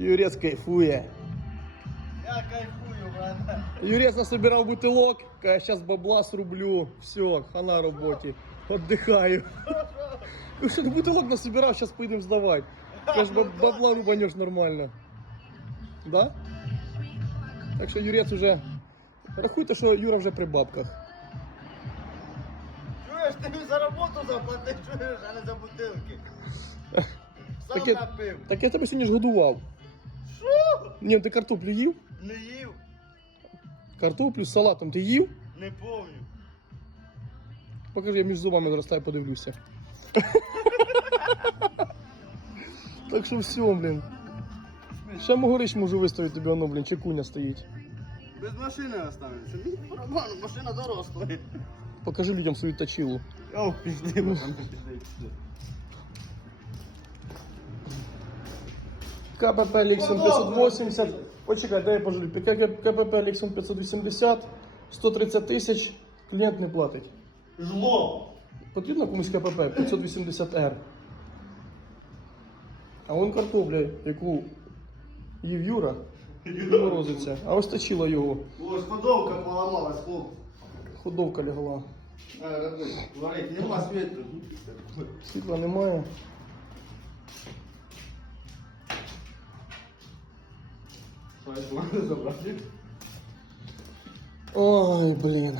Юрець кайфує. Я кайфую, брат. Юрець насобирав бутилок, каже, зараз бабла срублю. Все, хана роботі. Отдихаю. Ну що ти бутилок насобирав, зараз поїдемо здавати. Каже, баб- бабла рубанеш нормально. Да? Так що Юрець уже. Рахуйте, що Юра вже при бабках. Чуєш, ти мені за роботу заплатив, чуєш, а не за бутилки. Сам Так я, напив. так я тебе сьогодні ж годував. Ні, ти картоплю їв? Не їв, Картоплю з салатом ти їв? не помню. Покажи, я між зубами зростаю, подивлюся. так що все, блін. Ще могорич можу виставити тобі, воно, блін, чекуня стоїть. Без машини останеться. Мені машина доросла. Покажи людям свою точилу. О, пізди, пізди, пізди. КПП Ліксон 580. Почекай, дай я пожалю. КПП Ліксон 580, 130 тисяч, клієнт не платить. Жлоб. Потрібно комусь КПП 580R. А вон картопля, яку їв Юра, морозиться. А ось точила його. Ось ходовка поламалась, хлоп. Ходовка лягла. Світу. Світла немає. Я забрати? Ой, блін.